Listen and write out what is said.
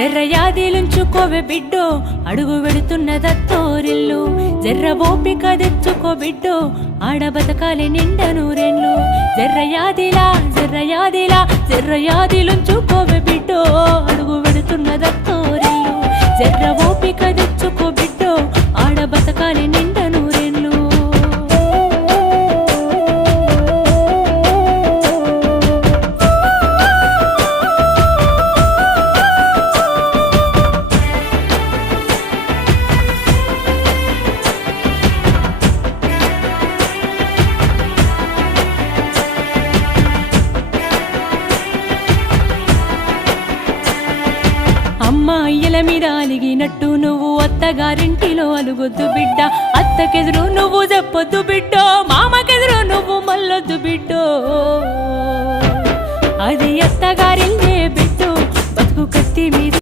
జర్రయాదిలుంచుకోవే బిడ్డో అడుగు వెడుతున్నదత్తోరిల్లు జర్ర ఓపిక తెచ్చుకో బిడ్డో ఆడ బతకాలి నిండ నూరెళ్ళు జర్రయాదిలా జర్రయాదిలుంచుకోవే బిడ్డో అడుగు వెడుతున్నదత్తోరిల్లు జర్ర ఓపిక తెచ్చుకో బిడ్డో ఆడ బతకాలి నిండ నూరెళ్ళు అమ్మ అయ్యల మీద అలిగినట్టు నువ్వు అత్తగారింటిలో అలుగొద్దు బిడ్డ అత్తకెదురు నువ్వు చెప్పొద్దు బిడ్డో మామకెదురు నువ్వు మల్లొద్దు బిడ్డో అది అత్తగారిల్లే బిడ్డో బతుకు కత్తి మీద